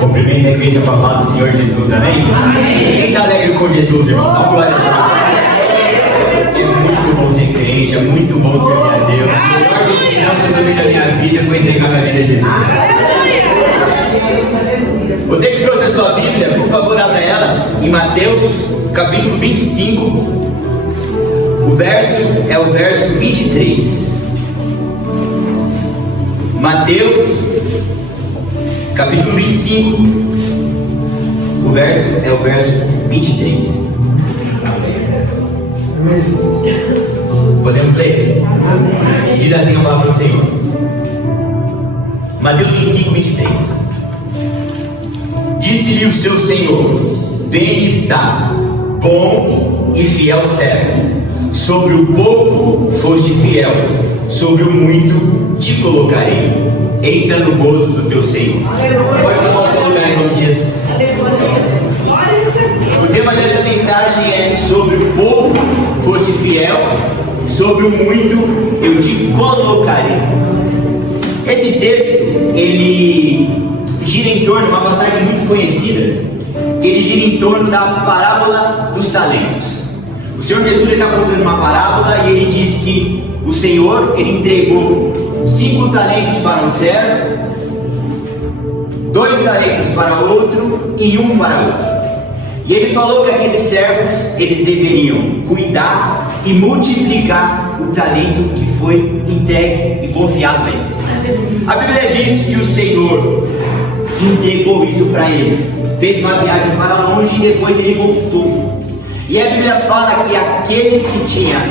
Cumprimento a igreja com a paz do Senhor Jesus, amém? Quem está alegre com Jesus, irmão? Dá glória a Deus. É muito bom ser crente, é muito bom servir a Deus. A melhor decisão que eu tomei da minha vida foi entregar minha vida a Jesus. Você que trouxe a sua Bíblia, por favor, abra ela em Mateus, capítulo 25. O verso é o verso 23. Mateus, capítulo 25. O verso é o verso 23. Podemos ler? Diz assim a palavra do Senhor. Mateus 25, 23. Disse-lhe o seu Senhor: bem está, bom e fiel servo. Sobre o pouco foste fiel, sobre o muito te colocarei. Entra no gozo do teu Senhor. Pode tomar o seu lugar em nome de Jesus. O tema dessa mensagem é: sobre o pouco foste fiel, sobre o muito eu te colocarei. Esse texto, ele gira em torno de uma passagem muito conhecida, que ele gira em torno da parábola dos talentos. O Senhor Jesus está contando uma parábola e ele diz que o Senhor, ele entregou 5 talentos para um servo, 2 talentos para outro e 1 para outro. E ele falou que aqueles servos, eles deveriam cuidar e multiplicar o talento que foi entregue e confiado a eles. A Bíblia diz que o Senhor entregou isso para eles, fez uma viagem para longe e depois ele voltou. E a Bíblia fala que aquele que tinha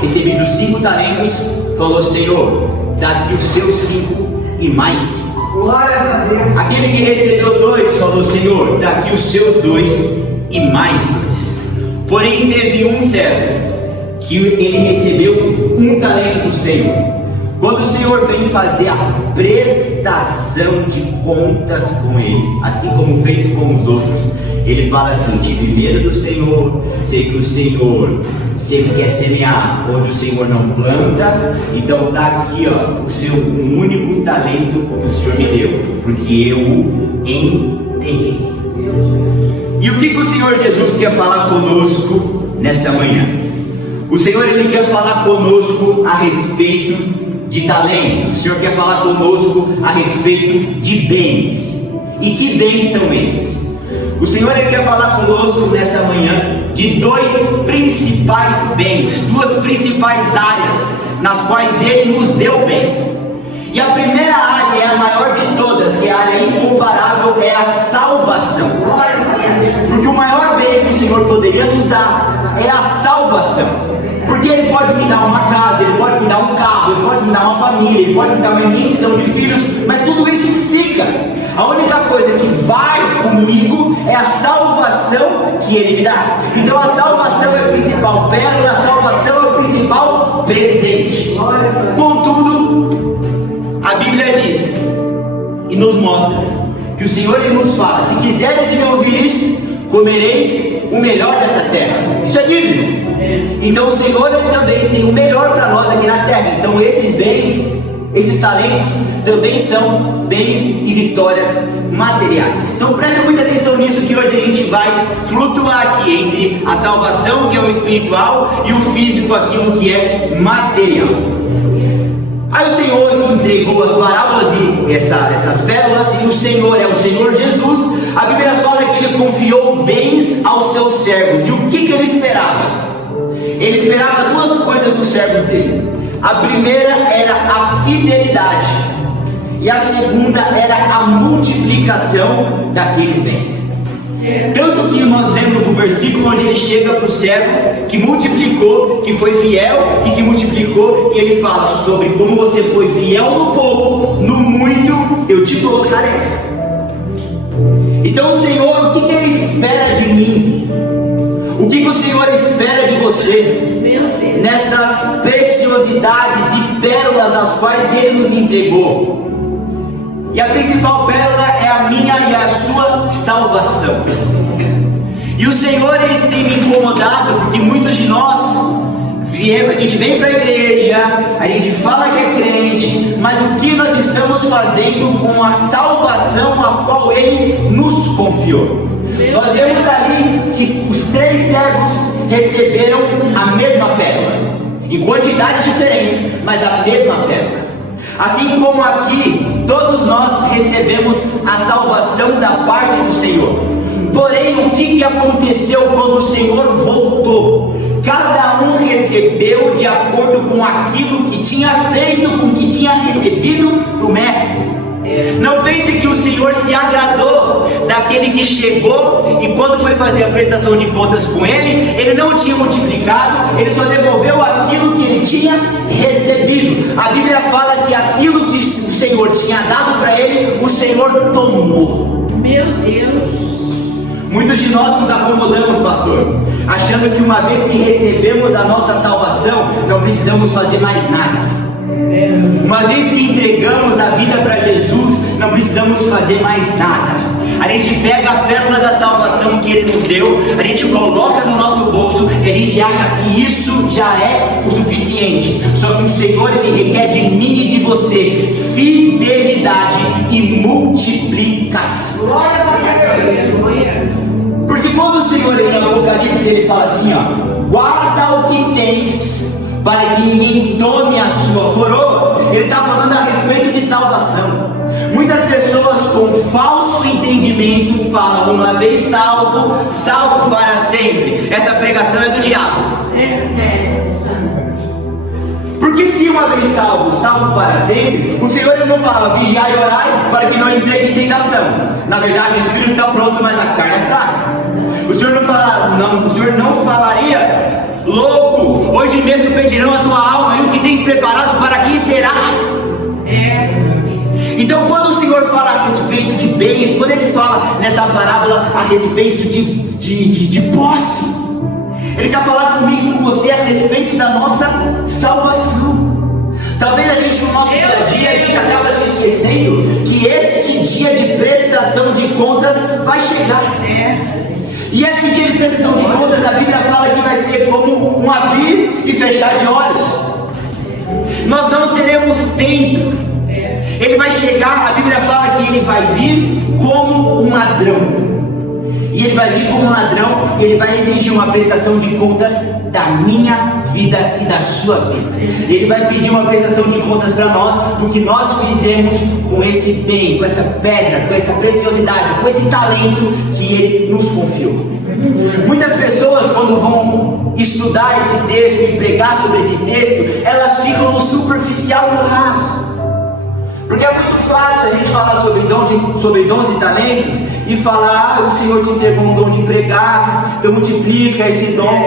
recebido 5 talentos falou: Senhor, dá-te os seus 5 e mais 5. Glórias a Deus. Aquele que recebeu 2 falou: Senhor, dá-te os seus 2 e mais 2. Porém teve um servo que ele recebeu 1 talento do Senhor. Quando o Senhor vem fazer a prestação de contas com ele, assim como fez com os outros, ele fala assim: tive medo do Senhor, sei que o Senhor, se ele quer semear onde o Senhor não planta, então está aqui o seu único talento que o Senhor me deu, porque eu o enterrei. E o que o Senhor Jesus quer falar conosco nessa manhã? O Senhor, ele quer falar conosco a respeito de talento. O Senhor quer falar conosco a respeito de bens. E que bens são esses? O Senhor, ele quer falar conosco nessa manhã de 2 principais bens, 2 principais áreas nas quais ele nos deu bens. E a primeira área é a maior de todas, que é a área incomparável, é a salvação. Porque o maior bem que o Senhor poderia nos dar é a salvação. Porque Ele pode me dar uma casa, Ele pode me dar um carro, Ele pode me dar uma família, Ele pode me dar uma imensidão de filhos, mas tudo isso fica. A única coisa que vai comigo é a salvação que Ele me dá. Então a salvação é a principal pérola, a salvação é o principal presente. Contudo, a Bíblia diz e nos mostra que o Senhor, ele nos fala: se quiseres me ouvir isso, comereis o melhor dessa terra. Isso é bíblico. Então o Senhor, ele também tem o melhor para nós aqui na terra. Então esses bens, esses talentos também são bens e vitórias materiais. Então presta muita atenção nisso, que hoje a gente vai flutuar aqui entre a salvação, que é o espiritual, e o físico, aquilo que é material. Aí o Senhor que entregou as parábolas e essas pérolas, e o Senhor é o Senhor Jesus. A Bíblia fala que ele confiou bens aos seus servos. E o que ele esperava? Ele esperava 2 coisas dos servos dele. A primeira era a fidelidade, e a segunda era a multiplicação daqueles bens. Tanto que nós lemos o versículo onde ele chega para o servo que multiplicou, que foi fiel e que multiplicou, e ele fala sobre como você foi fiel no pouco, no muito eu te colocarei. Então o Senhor, o que ele espera de mim? O que o Senhor espera de você nessas preciosidades e pérolas as quais Ele nos entregou? E a principal pérola é a minha e a sua salvação. E o Senhor, ele tem me incomodado, porque muitos de nós a gente vem para a igreja, a gente fala que é crente, mas o que nós estamos fazendo com a salvação a qual Ele nos confiou? Nós vemos ali que os 3 servos receberam a mesma pérola, em quantidades diferentes, mas a mesma pérola. Assim como aqui, todos nós recebemos a salvação da parte do Senhor. Porém, o que aconteceu quando o Senhor voltou? Cada um recebeu de acordo com aquilo que tinha feito, com o que tinha recebido do Mestre. Não pense que o Senhor se agradou daquele que chegou e quando foi fazer a prestação de contas com ele não tinha multiplicado, ele só devolveu aquilo que ele tinha recebido. A Bíblia fala que aquilo que o Senhor tinha dado para ele, o Senhor tomou. Meu Deus! Muitos de nós nos acomodamos, pastor, achando que uma vez que recebemos a nossa salvação, não precisamos fazer mais nada. Uma vez que entregamos a vida para Jesus, não precisamos fazer mais nada. A gente pega a pérola da salvação que Ele nos deu, a gente coloca no nosso bolso e a gente acha que isso já é o suficiente. Só que o Senhor, Ele requer de mim e de você fidelidade e multiplicação. Porque quando o Senhor em Apocalipse ele fala assim, guarda o que tens para que ninguém tome a sua coroa, ele está falando a respeito de salvação. Muitas pessoas com falso entendimento falam, uma vez salvo, salvo para sempre. Essa pregação é do diabo. Porque se uma vez salvo, salvo para sempre, o Senhor ele não fala, vigiai e orai para que não entrei em tentação. Na verdade o Espírito está pronto, mas a carne é fraca. O Senhor não falaria, louco, hoje mesmo pedirão a tua alma, e o que tens preparado para quem será? Então quando o Senhor fala a respeito de bens, quando Ele fala nessa parábola a respeito de posse, Ele está falando comigo e com você a respeito da nossa salvação. Talvez a gente no nosso dia a dia, a gente acaba se esquecendo que este dia de prestação de contas vai chegar. E esse dia de prestação de contas, a Bíblia fala que vai ser como um abrir e fechar de olhos. Nós não teremos tempo. Ele vai chegar, a Bíblia fala que ele vai vir como um ladrão. E ele vai vir como um ladrão, e ele vai exigir uma prestação de contas da minha vida e da sua vida. Ele vai pedir uma prestação de contas para nós do que nós fizemos com esse bem, com essa pedra, com essa preciosidade, com esse talento que ele nos confiou. Muitas pessoas, quando vão estudar esse texto e pregar sobre esse texto, elas ficam no superficial e no raso. Porque é muito fácil a gente falar sobre dons e talentos e falar, o Senhor te entregou um dom de pregar, então multiplica esse dom.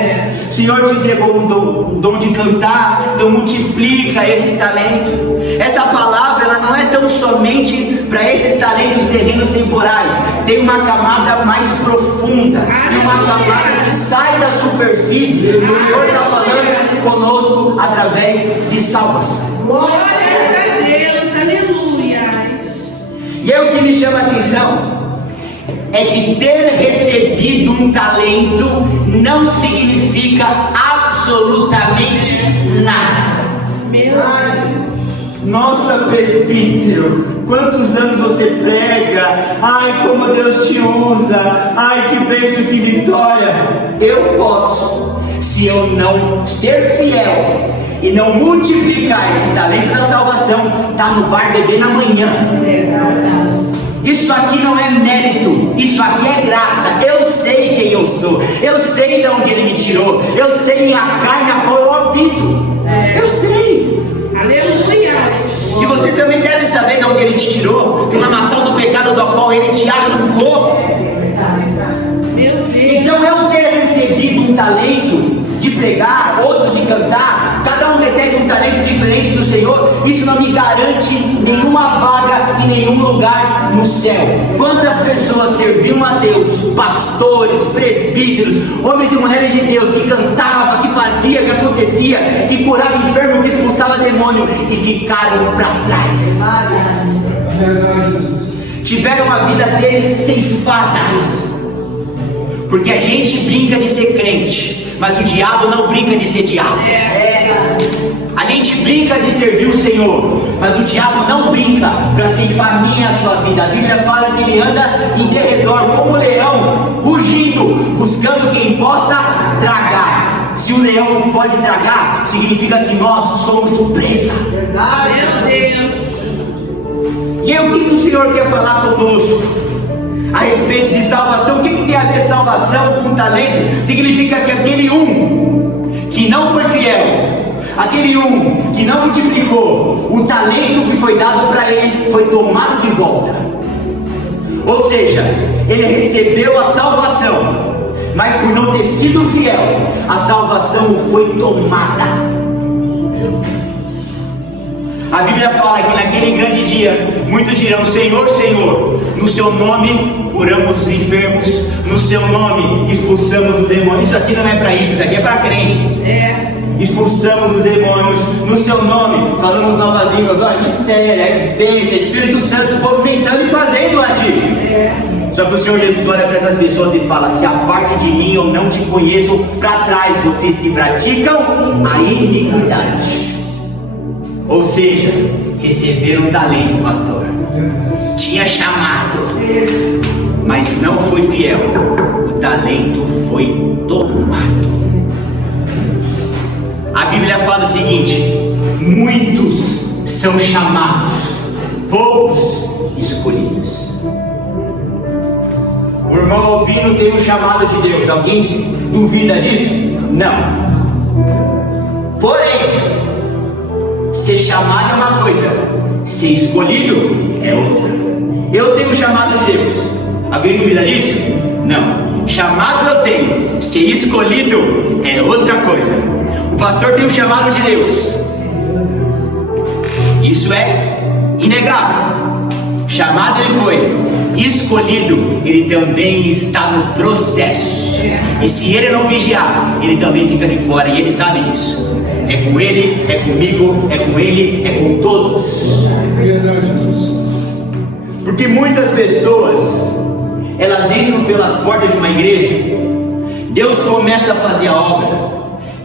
O Senhor te entregou um dom de cantar, então multiplica esse talento. Essa palavra ela não é tão somente para esses talentos terrenos temporais. Tem uma camada mais profunda, tem uma camada que sai da superfície. O Senhor está falando conosco através de salvação. Glória a Deus, aleluia. E aí o que me chama a atenção é que ter recebido um talento não significa absolutamente nada. Meu Deus. Nossa, presbítero, quantos anos você prega? Ai, como Deus te usa. Ai, que bênção, que vitória. Eu posso, se eu não ser fiel e não multiplicar esse talento da salvação, tá no bar bebendo amanhã. Isso aqui não é mérito, isso aqui é graça. Eu sei quem eu sou, eu sei de onde Ele me tirou, eu sei a carne a qual eu habito. Eu sei. Aleluia. E você também deve saber de onde Ele te tirou, de uma nação do pecado do qual Ele te arrancou. Meu Deus. Então eu ter recebido um talento de pregar, outros de cantar, cada um recebe um talento diferente do Senhor, isso não me garante nenhuma vaga e nenhum lugar no céu. Quantas pessoas serviam a Deus, pastores, presbíteros, homens e mulheres de Deus, que cantava, que fazia, que acontecia, que curava enfermo, que expulsava demônio, e ficaram para trás. Tiveram a vida deles ceifadas Porque a gente brinca de ser crente, mas o diabo não brinca de ser diabo. A gente brinca de servir o Senhor, mas o diabo não brinca para ceifar a sua vida. A Bíblia fala que ele anda em derredor como um leão, rugindo, buscando quem possa tragar. Se o leão pode tragar, significa que nós somos presa. Meu Deus. E aí, o que o Senhor quer falar conosco a respeito de salvação? O que tem a ver salvação com talento? Significa que aquele que não foi fiel, aquele que não multiplicou, o talento que foi dado para ele foi tomado de volta. Ou seja, ele recebeu a salvação, mas por não ter sido fiel, a salvação foi tomada. A Bíblia fala que naquele grande dia, muitos dirão: Senhor, Senhor, no seu nome curamos os enfermos, no seu nome expulsamos os demônios. Isso aqui não é para ímpio, isso aqui é para crente. Expulsamos os demônios, no seu nome falamos novas línguas. Olha, mistério, é bênção, Espírito Santo movimentando e fazendo agir. Só que o Senhor Jesus olha para essas pessoas e fala: se apartem de mim, eu não te conheço. Para trás, vocês que praticam a iniquidade. Ou seja, receberam talento, pastor. Tinha chamado, mas não foi fiel. O talento foi tomado. A Bíblia fala o seguinte: muitos são chamados, poucos escolhidos. O irmão Albino tem um chamado de Deus. Alguém duvida disso? Não. Porém, ser chamado é uma coisa, ser escolhido é outra. Eu tenho um chamado de Deus. Alguém duvida disso? Não. Chamado eu tenho, ser escolhido é outra coisa. O pastor tem um chamado de Deus. Isso é inegável. Chamado ele foi. Escolhido, ele também está no processo. E se ele não vigiar, ele também fica de fora. E ele sabe disso. É com ele, é comigo, é com ele, é com todos. Porque muitas pessoas, elas entram pelas portas de uma igreja, Deus começa a fazer a obra,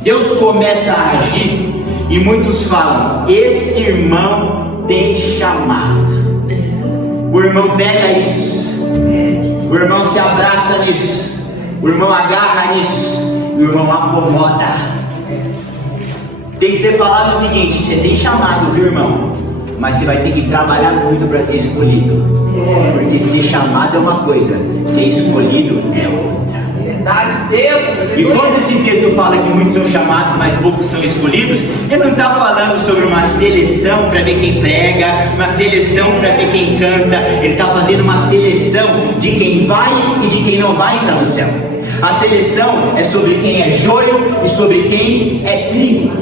Deus começa a agir, e muitos falam: esse irmão tem chamado. O irmão pega isso, o irmão se abraça nisso, o irmão agarra nisso, o irmão acomoda. Tem que ser falado o seguinte: você tem chamado, viu, irmão? Mas você vai ter que trabalhar muito para ser escolhido. Porque ser chamado é uma coisa, ser escolhido é outra. Verdade, Deus. E quando esse texto fala que muitos são chamados, mas poucos são escolhidos, ele não está falando sobre uma seleção para ver quem prega, uma seleção para ver quem canta. Ele está fazendo uma seleção de quem vai e de quem não vai entrar no céu. A seleção é sobre quem é joio e sobre quem é trigo.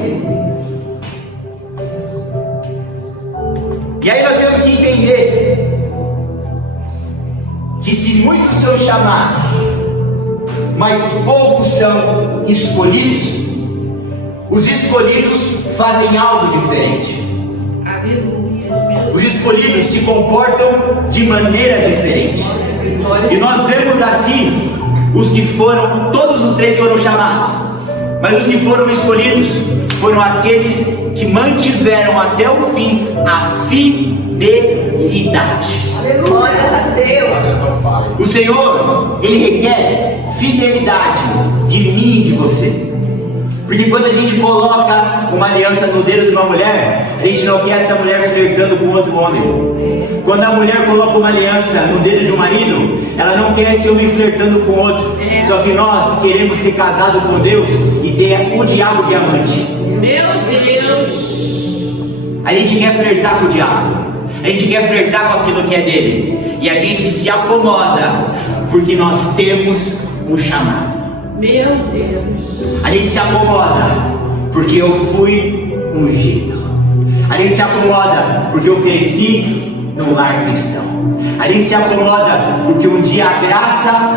E aí nós temos que entender que se muitos são chamados, mas poucos são escolhidos, os escolhidos fazem algo diferente. Os escolhidos se comportam de maneira diferente. E nós vemos aqui os que foram, todos os três foram chamados, mas os que foram escolhidos foram aqueles que mantiveram até o fim a fidelidade. Glória a Deus. O Senhor, Ele requer fidelidade de mim e de você. Porque quando a gente coloca uma aliança no dedo de uma mulher, a gente não quer essa mulher flertando com outro homem. Quando a mulher coloca uma aliança no dedo de um marido, ela não quer esse homem flertando com outro. Só que nós queremos ser casados com Deus e ter o diabo de amante. Meu Deus. A gente quer flertar com o diabo. A gente quer flertar com aquilo que é dele. E a gente se acomoda porque nós temos um chamado. Meu Deus. A gente se acomoda porque eu fui ungido. A gente se acomoda porque eu cresci no lar cristão. A gente se acomoda porque um dia a graça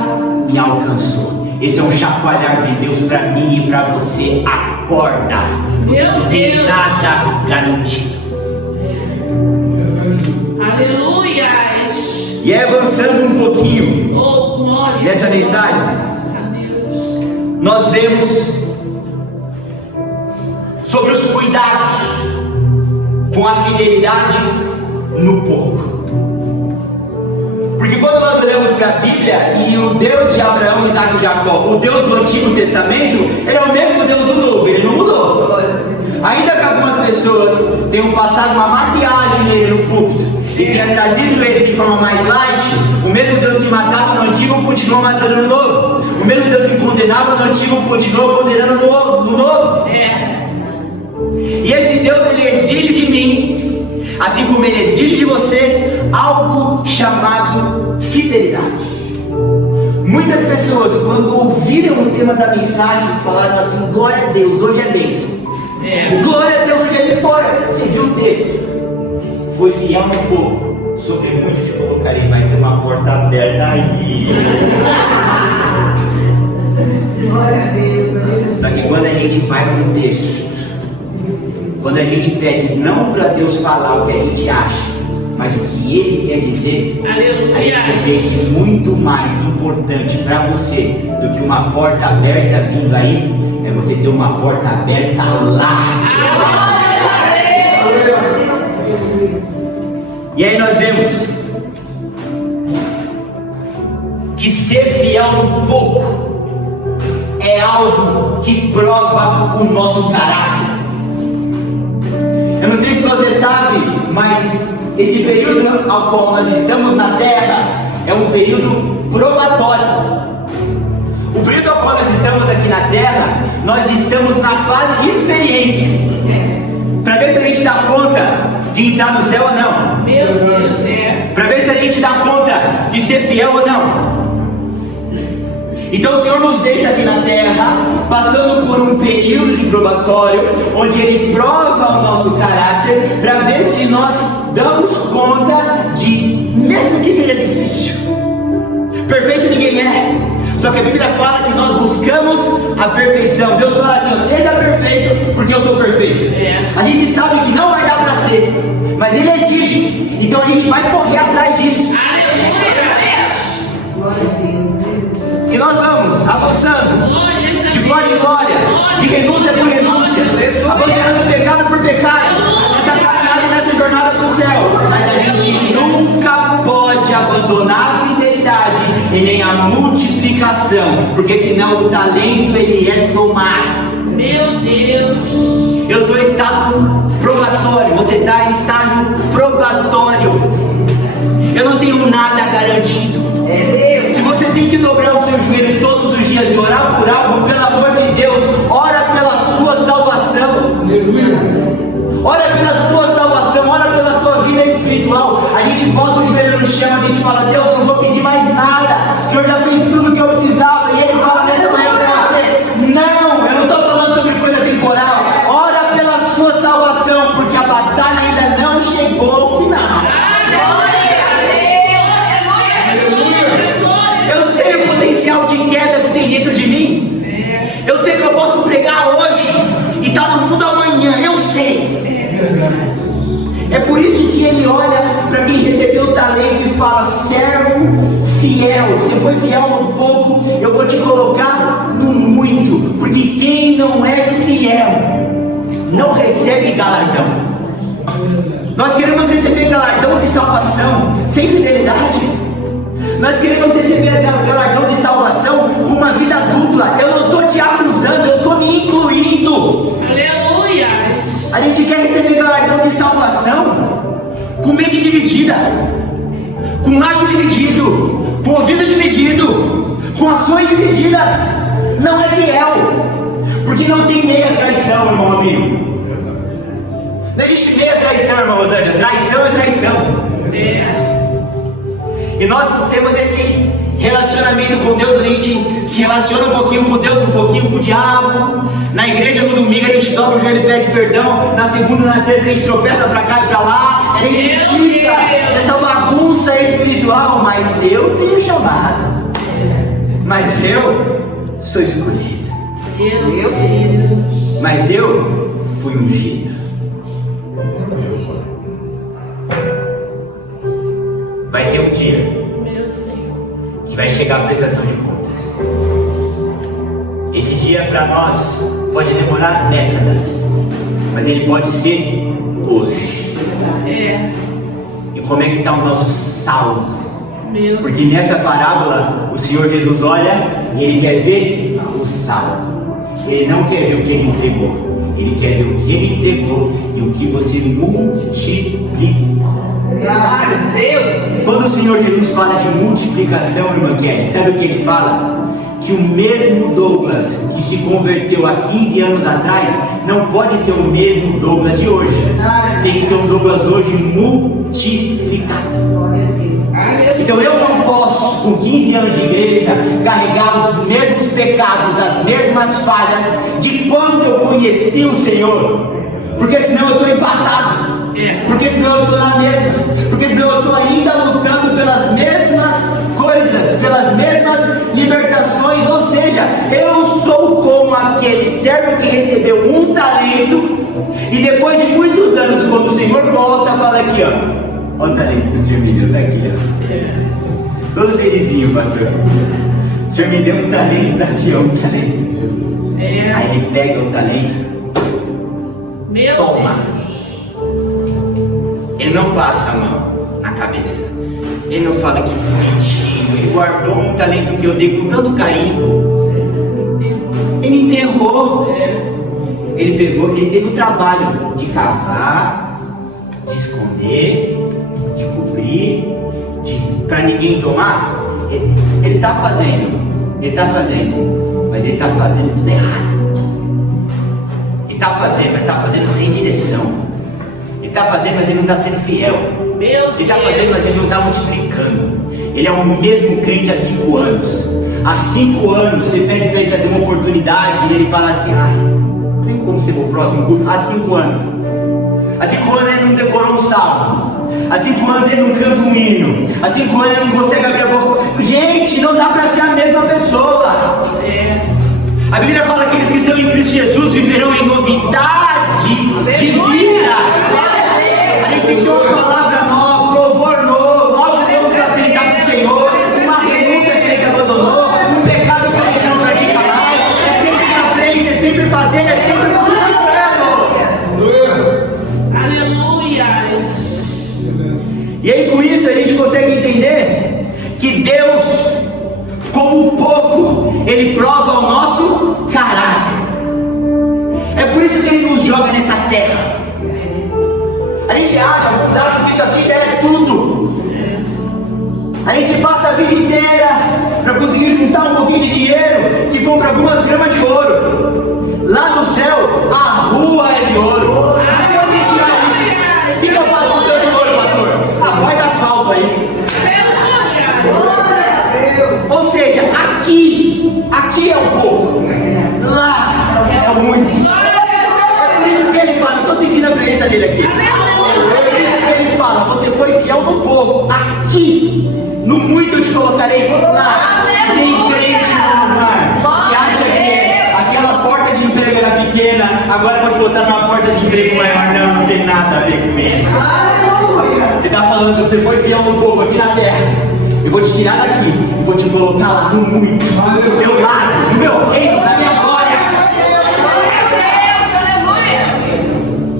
me alcançou. Esse é um chacoalhar de Deus para mim e para você. Acorda, porque não tem nada garantido. Aleluia. E avançando um pouquinho Oh, glória. nessa mensagem, nós vemos sobre os cuidados com a fidelidade no pouco. Porque quando nós olhamos para a Bíblia e o Deus de Abraão, Isaac e Jacó, o Deus do Antigo Testamento, Ele é o mesmo Deus do Novo, Ele não mudou. Ainda que algumas pessoas tenham passado uma maquiagem nele no púlpito e tenha trazido ele de forma mais light, o mesmo Deus que matava no Antigo continua matando no Novo. O mesmo Deus que condenava no Antigo continua condenando no Novo. E esse Deus, Ele exige de mim, assim como Ele exige de você, algo chamado fidelidade. Muitas pessoas, quando ouviram o tema da mensagem, falaram assim: glória a Deus, hoje é bênção. Glória a Deus, hoje é vitória. Você viu o texto? Foi fiel um pouco, sobre muito te colocarei. Vai ter uma porta aberta aí. Glória a Deus. Só que quando a gente vai para o texto, quando a gente pede não para Deus falar o que a gente acha, mas o que Ele quer dizer, a gente vê que é muito mais importante para você do que uma porta aberta vindo aí, é você ter uma porta aberta lá. E aí nós vemos que ser fiel no pouco é algo que prova o nosso caráter. Eu não sei se você sabe, mas esse período ao qual nós estamos na Terra é um período probatório. O período ao qual nós estamos aqui na Terra, nós estamos na fase de experiência, para ver se a gente dá conta de entrar no céu ou não. Meu Deus, para ver se a gente dá conta de ser fiel ou não. Então o Senhor nos deixa aqui na terra, passando por um período de probatório, onde Ele prova o nosso caráter, para ver se nós damos conta de, mesmo que seja difícil. Perfeito ninguém é, só que a Bíblia fala que nós buscamos a perfeição. Deus fala assim: seja perfeito, porque eu sou perfeito. A gente sabe que não vai dar para ser, mas Ele exige, então a gente vai correr atrás disso. E nós vamos avançando de glória em glória, de renúncia por renúncia, abandonando pecado por pecado, nessa caminhada, nessa jornada para o céu. Mas a gente nunca pode abandonar a fidelidade e nem a multiplicação, porque senão o talento ele é tomado. Meu Deus. Eu estou em estado probatório, você está em estágio probatório. Eu não tenho nada garantido. Se você tem que dobrar o seu joelho todos os dias e orar por algo, pelo amor de Deus, ora pela sua salvação. Aleluia. Ora pela tua salvação, ora pela tua vida espiritual. A gente bota o joelho no chão, a gente fala: Deus, não vou pedir mais nada, o Senhor já fez tudo o que eu precisava. E Ele fala nessa manhã para você: não, eu não estou falando sobre coisa temporal. Ora pela sua salvação, porque a batalha ainda não chegou ao final. Eu sei o potencial de queda que tem dentro de mim. Eu sei que eu posso pregar hoje e estar no mundo amanhã. Eu sei. É por isso que Ele olha para quem recebeu o talento e fala: servo fiel, você foi fiel no pouco, eu vou te colocar no muito. Porque quem não é fiel não recebe galardão. Nós queremos receber galardão de salvação sem fidelidade. Nós queremos receber galardão de salvação com uma vida dupla. Eu não estou te acusando, eu estou me incluindo. Aleluia. A gente quer receber galardão de salvação com mente dividida, com lábio dividido, com ouvido dividido, com ações divididas. Não é fiel, porque não tem meia traição, irmão amigo. Não existe meia traição, irmão Rosângela. Traição é traição. E nós temos esse relacionamento com Deus. A gente se relaciona um pouquinho com Deus, um pouquinho com o diabo. Na igreja no domingo a gente dobra o joelho e pede perdão. Na segunda, na terça a gente tropeça pra cá e pra lá. A gente fica nessa bagunça espiritual. Mas eu tenho chamado, mas eu sou escolhido, mas eu fui ungido. Vai ter um dia que vai chegar a prestação de contas. Esse dia para nós pode demorar décadas, mas ele pode ser hoje. E como é que está o nosso saldo? Porque nessa parábola o Senhor Jesus olha e ele quer ver o saldo. Ele não quer ver o que ele entregou, ele quer ver o que ele entregou e o que você multiplicou. Quando o Senhor Jesus fala de multiplicação, irmã Kelly, sabe o que ele fala? Que o mesmo Douglas que se converteu há 15 anos atrás não pode ser o mesmo Douglas de hoje. Tem que ser um Douglas hoje multiplicado. Então eu não posso, com 15 anos de igreja, carregar os mesmos pecados, as mesmas falhas de quando eu conheci o Senhor, porque senão eu estou empatado, porque senão eu estou na mesma, porque senão eu estou ainda lutando pelas mesmas coisas, pelas mesmas libertações. Ou seja, eu sou como aquele servo que recebeu um talento e depois de muitos anos, quando o Senhor volta, fala aqui, ó, olha o talento que o Senhor me deu, tá aqui, ó. Todo felizinho, pastor. O Senhor me deu um talento, daqui, ó, um talento. Aí ele pega o talento, toma. Ele não passa a mão na cabeça. Ele não fala que bonitinho. Ele guardou um talento que eu dei com tanto carinho. Ele enterrou. Ele pegou, ele teve o trabalho de cavar, de esconder, de cobrir, para ninguém tomar. Ele está fazendo, mas ele está fazendo tudo errado. Ele está fazendo, mas está fazendo sem direção. Ele está fazendo, mas ele não está sendo fiel. Ele está fazendo, mas ele não está multiplicando. Ele é o mesmo crente há 5 anos. Há 5 anos você pede para ele trazer uma oportunidade e ele fala assim: ai, tem como ser o próximo culto? Há 5 anos. Há 5 anos ele não decorou um salmo. Há 5 anos ele não canta um hino. Há 5 anos ele não consegue abrir a boca. Gente, não dá para ser a mesma pessoa. A Bíblia fala que aqueles que estão em Cristo Jesus viverão em novidade de vida. A gente tem que ter uma palavra nova, um louvor novo, algo novo para apresentar para o Senhor, uma renúncia que ele te abandonou, um pecado que ele não pratica mais. É sempre na frente, é sempre fazendo, é sempre multiplicando. Aleluia. E aí com isso a gente consegue entender que Deus, com o pouco, Ele prova o nosso caráter. É por isso que Ele nos joga nessa terra. A gente acha, alguns acham que isso aqui já é tudo. A gente passa a vida inteira para conseguir juntar um pouquinho de dinheiro que compra algumas gramas de ouro. Lá no céu, a rua é de ouro. O que eu faço com o tanto de ouro, pastor? Ah, faz asfalto aí. Ou seja, aqui é um pouco, lá é muito. É por isso que ele fala, eu estou sentindo a presença dele aqui. É por isso que ele fala, você foi fiel no pouco, aqui, no muito eu te colocarei lá. Tem crente que acha que aquela porta de emprego era pequena, agora eu vou te botar numa porta de emprego maior. Não tem nada a ver com isso. Ele está falando, se você foi fiel no pouco aqui na terra, eu vou te tirar daqui e vou te colocar lá no muito, no meu lado, no meu reino, na minha glória.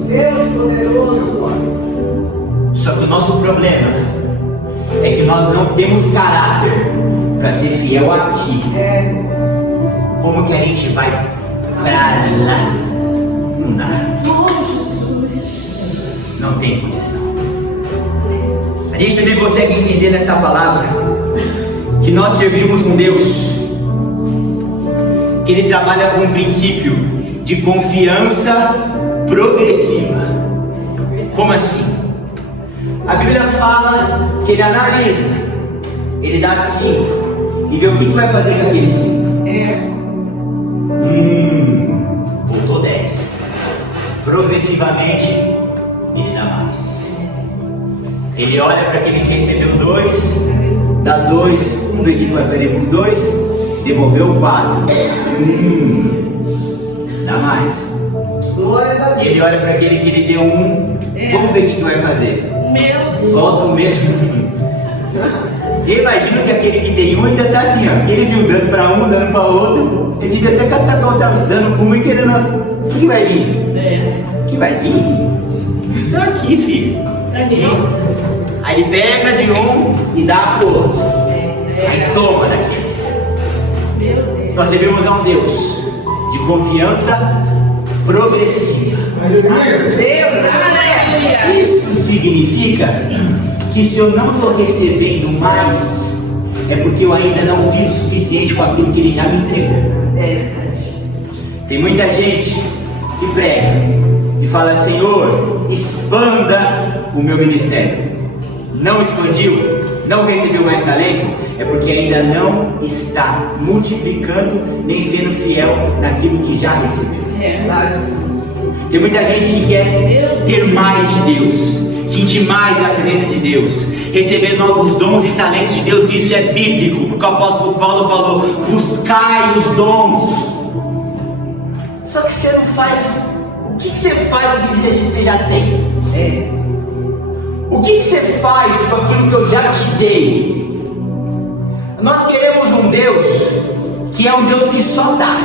Deus poderoso. Só que o nosso problema é que nós não temos caráter para ser fiel aqui. Como que a gente vai para lá? Não dá. Não tem condição. A gente também consegue entender nessa palavra que nós servimos um Deus que Ele trabalha com um princípio de confiança progressiva. Como assim? A Bíblia fala que Ele analisa, Ele dá 5 e vê o que vai fazer com aqueles 5. Voltou 10. Progressivamente Ele dá mais. Ele olha para aquele que recebeu 2, dá 2, vamos ver o que vai fazer com os 2, devolveu 4, dá mais. E ele olha para aquele que ele deu 1, vamos ver o que vai fazer. Volta o mesmo. Eu imagino que aquele que tem um ainda está assim, ó. Que ele viu dando para um, dando para outro. Ele devia até estar dando com uma e querendo. Quem vai vir? Que vai vir? Tá aqui, filho. Tá aqui. Aí ele pega de um e dá pro outro. Aí toma daquele. Nós devemos a um Deus de confiança progressiva. Isso significa que se eu não estou recebendo mais, é porque eu ainda não fiz o suficiente com aquilo que Ele já me entregou. Tem muita gente que prega e fala: Senhor, expanda o meu ministério. Não expandiu, não recebeu mais talento, é porque ainda não está multiplicando nem sendo fiel naquilo que já recebeu. Tem muita gente que quer ter mais de Deus, sentir mais a presença de Deus, receber novos dons e talentos de Deus. Isso é bíblico, porque o apóstolo Paulo falou: buscai os dons. Só que você não faz. O que você faz com o que você já tem? O que você faz com aquilo que eu já te dei? Nós queremos um Deus que é um Deus que só dá,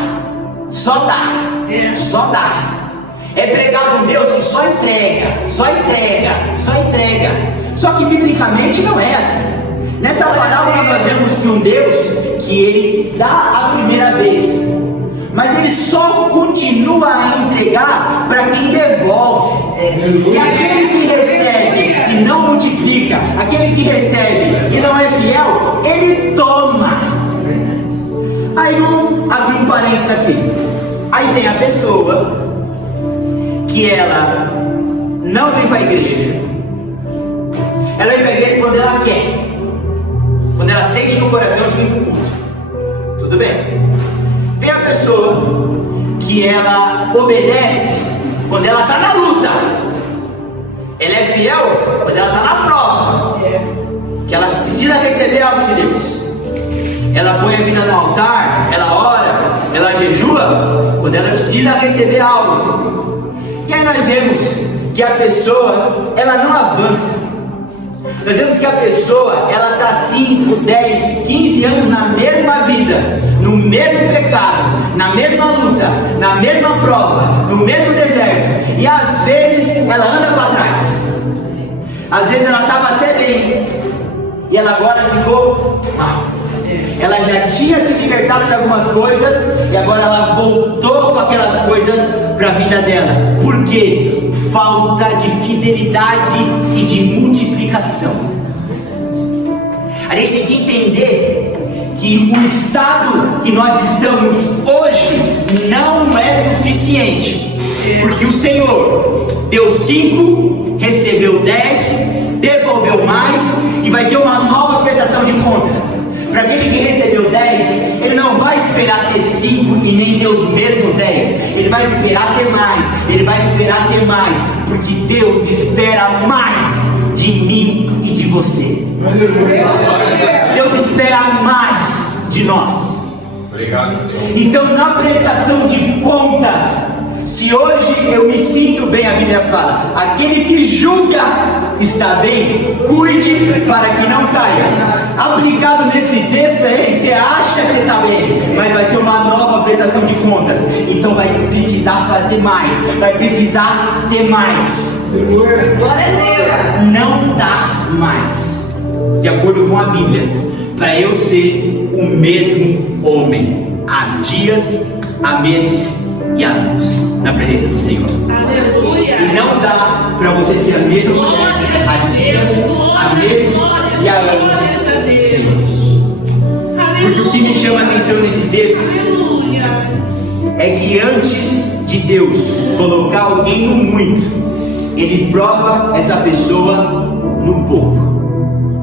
só dá, só dá. É pregado um Deus que só entrega, só entrega, só entrega. Só que biblicamente não é assim. Nessa parábola nós vemos que um Deus que Ele dá a primeira vez, mas Ele só continua a entregar para quem devolve. E aquele que recebe e não multiplica, aquele que recebe e não é fiel, ele toma. Aí vamos abrir um parênteses aqui. Aí tem a pessoa que ela não vem para a igreja. Ela vem para a igreja quando ela quer, quando ela sente no coração de vir para o culto. Tudo bem? Tem a pessoa que ela obedece quando ela está na luta. Ela é fiel quando ela está na prova, que ela precisa receber algo de Deus. Ela põe a vida no altar, ela ora, ela jejua quando ela precisa receber algo. E aí nós vemos que a pessoa, ela não avança. Nós vemos que a pessoa, ela está 5, 10, 15 anos na mesma vida, no mesmo pecado, na mesma luta, na mesma prova, no mesmo deserto. E às vezes ela anda para trás. Às vezes ela estava até bem e ela agora ficou mal. Ela já tinha se libertado de algumas coisas e agora ela voltou com aquelas coisas para a vida dela. Por quê? Falta de fidelidade e de multiplicação. A gente tem que entender que o estado que nós estamos hoje não é suficiente, porque o Senhor deu 5, recebeu 10, devolveu mais e vai ter uma nova prestação de conta. Para aquele que recebeu 10, ele não vai esperar ter 5 e nem ter os mesmos 10. Ele vai esperar ter mais, ele vai esperar ter mais, porque Deus espera mais de mim e de você. Deus espera mais de nós. Obrigado, Senhor. Então, na prestação de contas, se hoje eu me sinto bem, a Bíblia fala: aquele que julga está bem, cuide para que não caia. Aplicado nesse texto é: você acha que você está bem, mas vai ter uma nova prestação de contas. Então vai precisar fazer mais, vai precisar ter mais. Glória a Deus. Não dá mais, de acordo com a Bíblia, para eu ser o mesmo homem há dias, há meses e há anos na presença do Senhor. Aleluia. E não dá para você ser a mesma mulher há dias, há meses e há anos. Senhor. Porque o que me chama a atenção nesse texto é que antes de Deus colocar alguém no muito, Ele prova essa pessoa no pouco.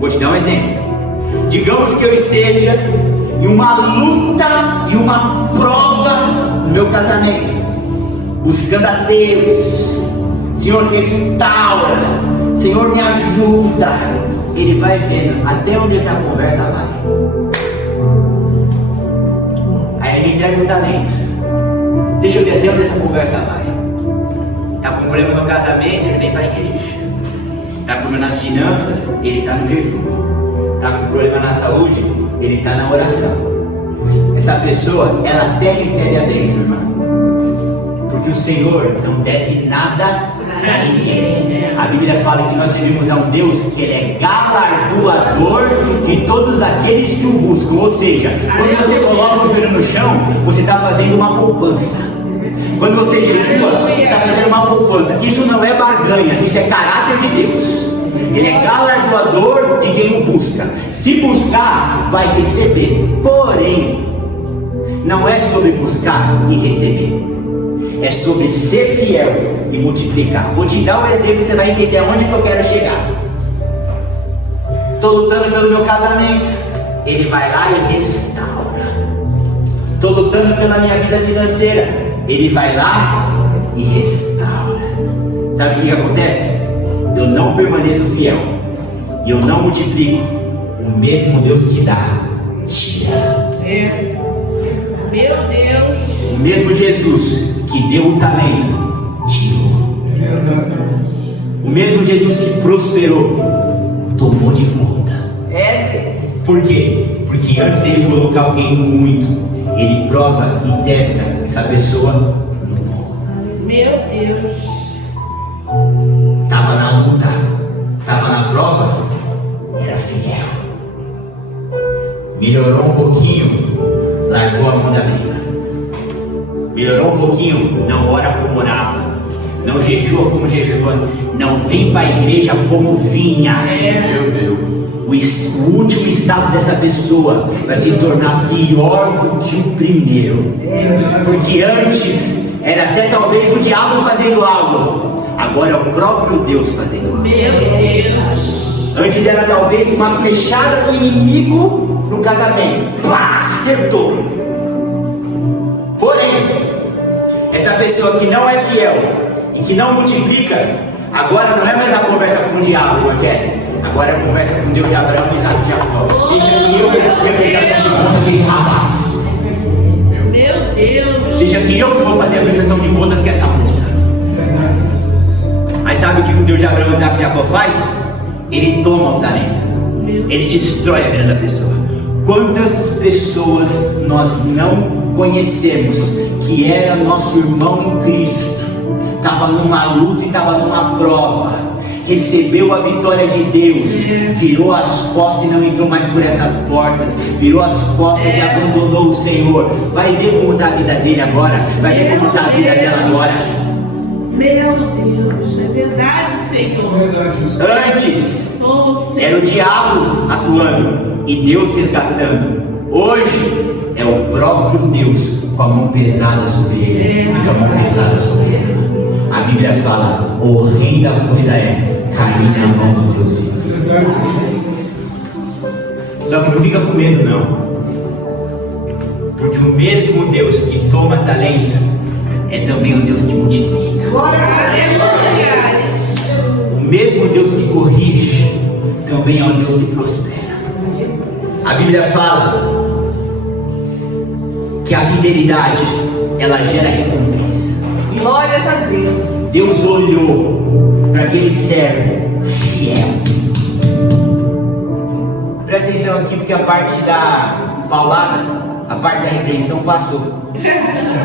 Vou te dar um exemplo. Digamos que eu esteja em uma luta e uma prova no meu casamento, buscando a Deus. Senhor, restaura. Senhor, me ajuda. Ele vai vendo até onde essa conversa vai. Aí ele me entrega um talento. Deixa eu ver até onde essa conversa vai. Está com problema no casamento, ele vem para a igreja. Está com problema nas finanças, ele está no jejum. está com problema na saúde, ele está na oração. Essa pessoa, ela até recebe a bênção, irmão. Porque o Senhor não deve nada para ninguém. A Bíblia fala que nós servimos a um Deus que Ele é galardoador de todos aqueles que o buscam. Ou seja, quando você coloca o joelho no chão, você está fazendo uma poupança. Quando você jejua, você está fazendo uma poupança. Isso não é barganha, isso é caráter de Deus. Ele é galardoador de quem o busca. Se buscar, vai receber. Porém, não é sobre buscar e receber, é sobre ser fiel e multiplicar. Vou te dar um exemplo, você vai entender aonde que eu quero chegar. Estou lutando pelo meu casamento, ele vai lá e restaura. Estou lutando pela minha vida financeira, ele vai lá e restaura. Sabe o que acontece? Eu não permaneço fiel e eu não multiplico. O mesmo Deus que dá, tira. Meu Deus. O mesmo Jesus que deu o talento, tirou. O mesmo Jesus que prosperou, tomou de volta. Por quê? Porque antes dele colocar alguém no muito, ele prova e testa essa pessoa no pouco. Meu Deus. Estava na luta, estava na prova, era fiel. Melhorou um pouquinho, largou a mão da briga. Melhorou um pouquinho, não ora como orava, não jejua como jejua, não vem para a igreja como vinha. Meu Deus. O último estado dessa pessoa vai se tornar pior do que o primeiro. Porque antes era até talvez o diabo fazendo algo, agora é o próprio Deus fazendo algo. Meu Deus. Antes era talvez uma flechada do inimigo no casamento. Pá, acertou. Porém, essa pessoa que não é fiel e que não multiplica, agora não é mais a conversa com o diabo, irmã Kelly. Agora é a conversa com Deus de Abraão, Isaac e Jacó. Deixa que eu repreensação de contas desse rapaz. Meu Deus. Deixa que eu vou fazer a prestação de contas com essa moça. Mas sabe o que o Deus de Abraão, Isaac e Jacó faz? Ele toma o talento. Ele destrói a vida da pessoa. Quantas pessoas nós não conhecemos que era nosso irmão em Cristo, estava numa luta e estava numa prova, recebeu a vitória de Deus, virou as costas e não entrou mais por essas portas, virou as costas e abandonou o Senhor. Vai ver como está a vida dele agora, vai ver como está a vida dela agora. Meu Deus, é verdade, Senhor. Antes era o diabo atuando e Deus resgatando. Hoje é o próprio Deus com a mão pesada sobre ele, e com a mão pesada sobre ela. A Bíblia fala: horrenda coisa é cair na mão do Deus vivo. Só que não fica com medo não, porque o mesmo Deus que toma talento é também o Deus que multiplica. O mesmo Deus que corrige também é o Deus que prospera. A Bíblia fala que a fidelidade, ela gera recompensa. Glórias a Deus. Deus olhou para aquele servo fiel. Presta atenção aqui, porque a parte da paulada, a parte da repreensão passou.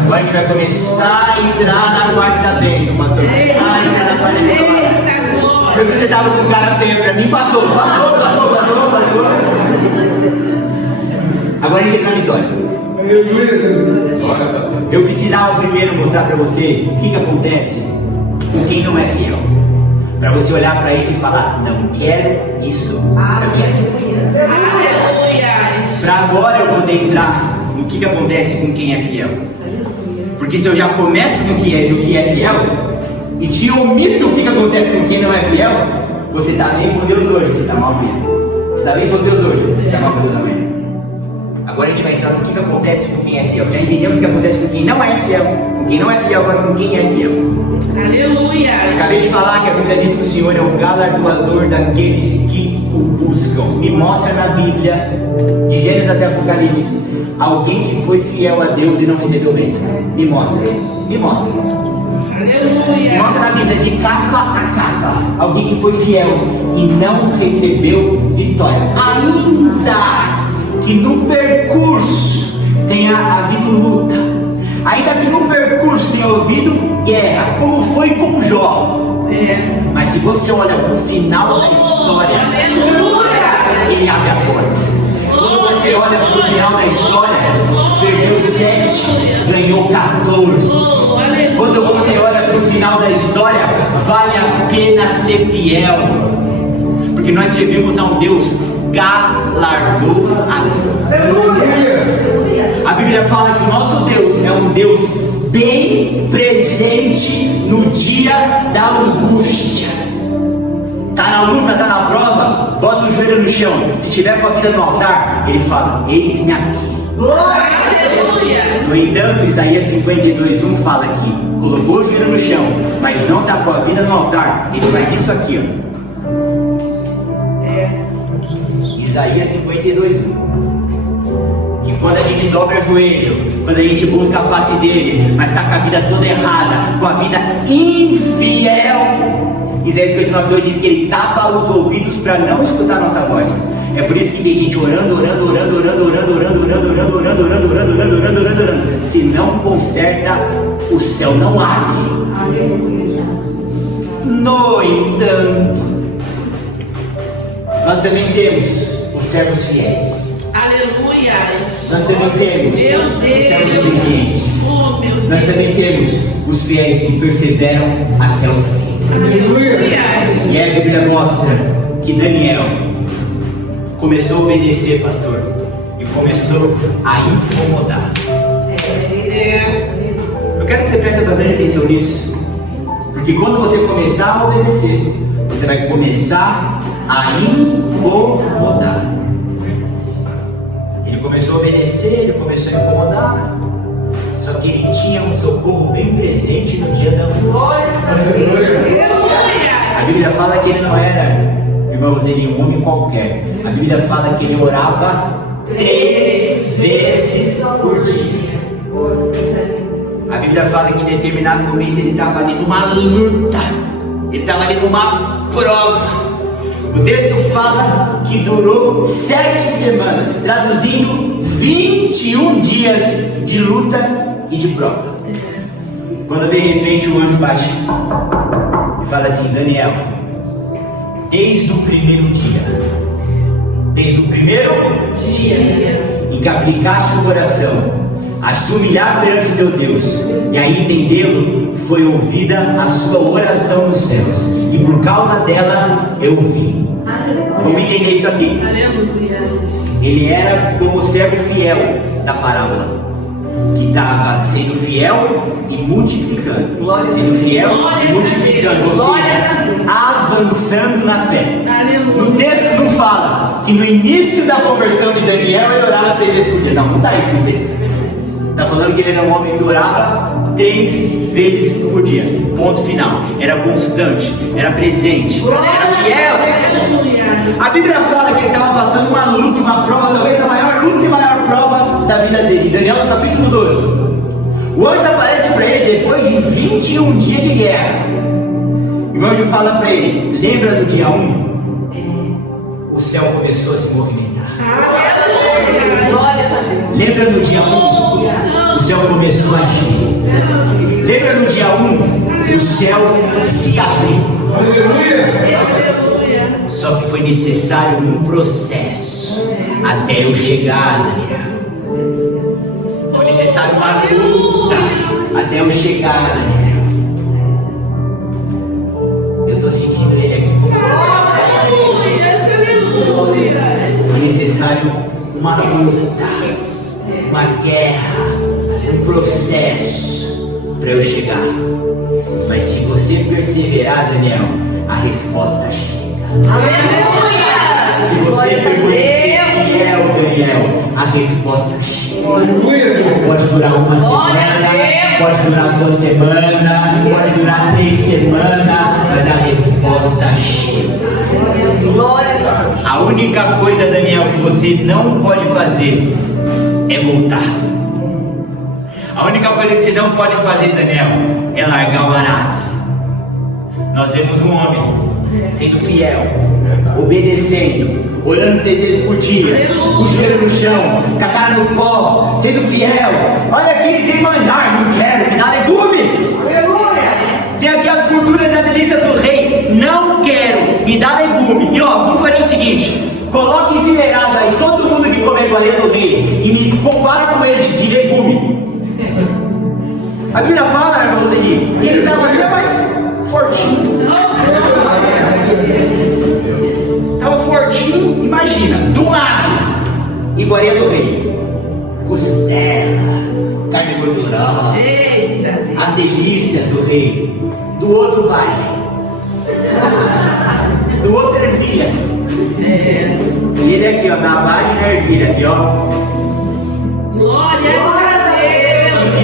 Agora a gente vai começar a entrar na parte da bênção, pastor. Entrar na parte da bênção. Eu sei que você estava com cara feia para mim, passou. Agora a gente entra na vitória. Eu precisava primeiro mostrar para você o que acontece com quem não é fiel, para você olhar para isso e falar: não quero isso para minha vida. Aleluia. Para agora eu poder entrar no que acontece com quem é fiel. Porque se eu já começo no que é fiel e te omito o que acontece com quem não é fiel, você está bem com Deus hoje, você está mal amanhã. Você está bem com Deus hoje, você está mal com Deus amanhã. Agora a gente vai entrar no que acontece com quem é fiel. Já entendemos o que acontece com quem não é fiel. Com quem não é fiel, agora com quem é fiel. Aleluia. Acabei de falar que a Bíblia diz que o Senhor é o galardoador daqueles que o buscam. Me mostra na Bíblia, de Gênesis até Apocalipse, alguém que foi fiel a Deus e não recebeu bênção. Me mostra. Aleluia. Mostra na Bíblia de capa a capa alguém que foi fiel e não recebeu vitória. Ainda que no percurso tenha havido luta, ainda que no percurso tenha havido guerra, como foi com Jó. Mas se você olha para o final da história, ele abre a porta. Quando você olha para o final da história, perdeu 7, ganhou 14. Quando você olha para o final da história, vale a pena ser fiel, porque nós servimos a um Deus galardoador. A Bíblia fala que o nosso Deus é um Deus bem presente no dia da angústia. Tá na luta, tá na prova, bota o joelho no chão. Se tiver com a vida no altar, ele fala: eis-me aqui. Aleluia. No entanto, Isaías 52:1 fala que colocou o joelho no chão, mas não está com a vida no altar. Ele faz isso aqui, ó. Isaías 52:1. Que quando a gente dobra o joelho, quando a gente busca a face dele, mas está com a vida toda errada, com a vida infiel, Isaías 59:2 diz que ele tapa os ouvidos para não escutar a nossa voz. É por isso que tem gente orando. Se não conserta, o céu não abre. No entanto, nós também temos os servos fiéis. Aleluia. Nós também temos os servos obedientes. Nós também temos os fiéis que perseveram até o fim. E a Bíblia mostra que Daniel começou a obedecer, pastor, e começou a incomodar. Eu quero que você preste bastante atenção nisso, porque quando você começar a obedecer, você vai começar a incomodar. Ele começou a obedecer, ele começou a incomodar. Só que ele tinha um socorro bem presente no dia da angústia. A Bíblia fala que ele não era, irmãos, ele um homem qualquer. A Bíblia fala que ele orava 3 vezes por dia. A Bíblia fala que em determinado momento ele estava ali numa luta, ele estava ali numa prova. O texto fala que durou 7 semanas, traduzindo 21 dias de luta e de prova. Quando de repente o anjo bate e fala assim: Daniel, desde o primeiro dia em que aplicaste o coração a se humilhar perante o teu Deus e a entendê-lo, foi ouvida a sua oração nos céus, e por causa dela eu vim. Vamos entender isso aqui. Ele era como o servo fiel da parábola, que estava sendo fiel e multiplicando, sendo fiel e multiplicando, ou seja, avançando na fé. No texto não fala que no início da conversão de Daniel ele orava 3 vezes por dia. Não está isso no texto. Está falando que ele era um homem que orava 3 vezes por dia. Ponto final. Era constante, era presente, era fiel. A Bíblia fala que ele estava passando uma luta, uma prova, talvez a maior luta e maior prova da vida dele. Daniel no capítulo 12. O anjo aparece para ele depois de 21 dias de guerra. E o anjo fala para ele: lembra do dia 1? O céu começou a se movimentar. Lembra no dia 1? O céu começou a agir. Lembra no dia 1? O céu se abriu. Só que foi necessário um processo até eu chegar, Daniel. Foi necessário uma luta até eu chegar, Daniel. Eu estou sentindo ele aqui como foi necessário uma luta, uma guerra, um processo para eu chegar. Mas se você perseverar, Daniel, a resposta chega. Se você permanecer fiel, Daniel, a resposta chega. Pode durar uma semana, pode durar 2 semanas, pode durar 3 semanas, mas a resposta chega. A única coisa, Daniel, que você não pode fazer é voltar. A A única coisa que você não pode fazer, Daniel, é largar o arado. Nós vemos um homem sendo fiel, obedecendo, orando 3 vezes por dia, com o joelho no chão, com a cara no pó, sendo fiel. Olha aqui, ele tem manjar, não quero, me dá legume. Tem aqui as gorduras e a delícia do rei, não quero, me dá legume. E ó, vamos fazer o seguinte: coloque enfileirado aí todo mundo que come a iguaria do rei e me compara com eles de legume. A Bíblia fala, irmãos, aqui, que ele estava ali mais fortinho. Estava fortinho, imagina, do lado, iguaria do rei, costela, carne gordurosa, as delícias do rei. Do outro vagem, do outro ervilha. E ele aqui, ó, na vagem e ervilha aqui, ó. Glória a Deus.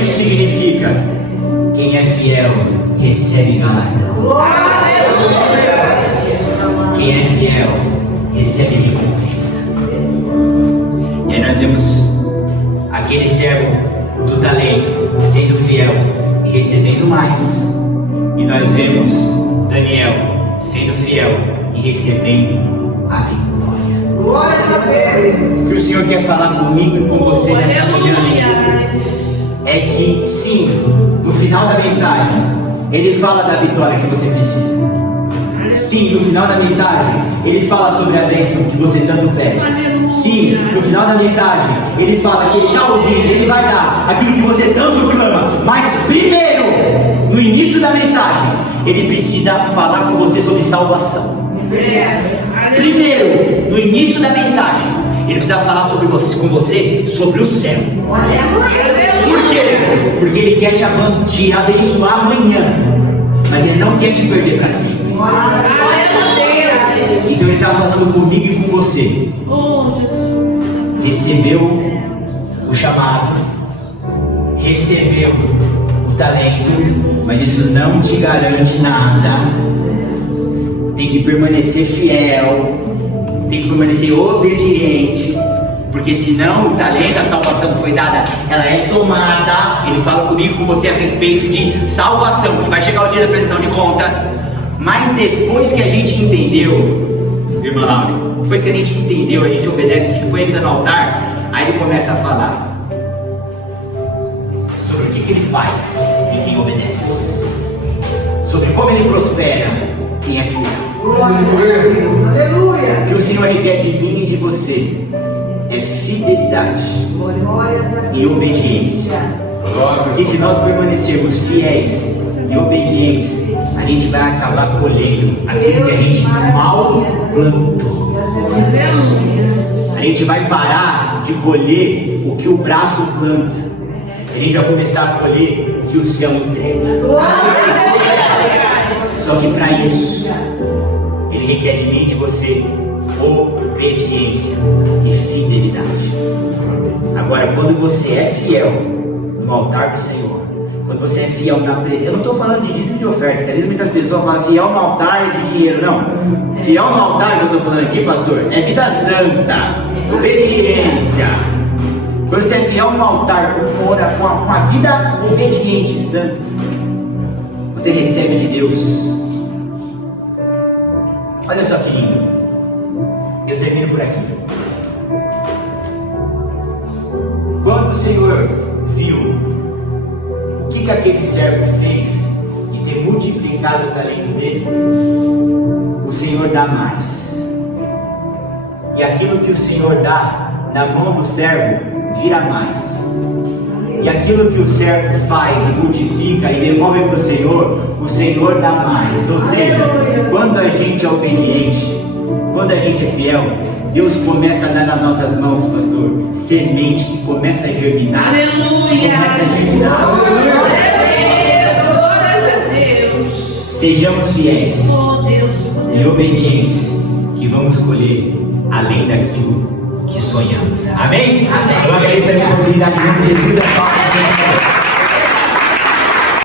Isso significa: quem é fiel recebe galardão. Quem é fiel recebe recompensa. E aí nós vemos aquele servo do talento sendo fiel e recebendo mais. E nós vemos Daniel sendo fiel e recebendo a vitória. Glória a Deus. O que o Senhor quer falar comigo e com você nessa manhã é que sim, no final da mensagem, Ele fala da vitória que você precisa. Sim, no final da mensagem, Ele fala sobre a bênção que você tanto pede. Sim, no final da mensagem, Ele fala que Ele está ouvindo, Ele vai dar aquilo que você tanto clama. Mas primeiro, no início da mensagem, Ele precisa falar com você sobre salvação. Primeiro, no inío da mensagem, Ele precisa falar sobre você, com você sobre o céu. Por quê? Porque Ele quer te abençoar amanhã, mas Ele não quer te perder para sempre. Então Ele está falando comigo e com você. Recebeu o chamado, recebeu o talento, mas isso não te garante nada. Tem que permanecer fiel, tem que permanecer obediente, porque senão o talento, a salvação que foi dada, ela é tomada. Ele fala comigo, com você a respeito de salvação, que vai chegar o dia da prestação de contas. Mas depois que a gente entendeu, irmã Laura, depois que a gente entendeu, a gente obedece, a gente põe a vida no altar, aí ele começa a falar sobre o que ele faz e quem obedece, sobre como ele prospera quem é fiel. Aleluia. O que o Senhor requer de mim e de você é fidelidade e obediência. Porque se nós permanecermos fiéis e obedientes, a gente vai acabar colhendo aquilo que a gente mal plantou. A gente vai parar de colher o que o braço planta. A gente vai começar a colher o que o céu entrega. Só que para isso, Ele requer de mim e de você obediência e fidelidade. Agora, quando você é fiel no altar do Senhor, quando você é fiel na presença, eu não estou falando de dízimo de oferta, que às vezes muitas pessoas falam fiel no altar de dinheiro, não. Fiel no altar que eu estou falando aqui, pastor, é vida santa, obediência. Quando você é fiel no altar, com uma vida obediente e santa, você recebe de Deus. Olha só que lindo. Eu termino por aqui. Quando o Senhor viu o que aquele servo fez de ter multiplicado o talento dele, o Senhor dá mais. E aquilo que o Senhor dá na mão do servo vira mais. E aquilo que o servo faz e multiplica e devolve para o Senhor dá mais. Ou seja, quando a gente é obediente, quando a gente é fiel, Deus começa a dar nas nossas mãos, pastor, semente que começa a germinar. Aleluia. Que começa a germinar. Glória a Deus. Sejamos fiéis Oh Deus. e obedientes, que vamos colher além daquilo que sonhamos. Amém? Amém. Eu agradeço a minha oportunidade em nome de Jesus.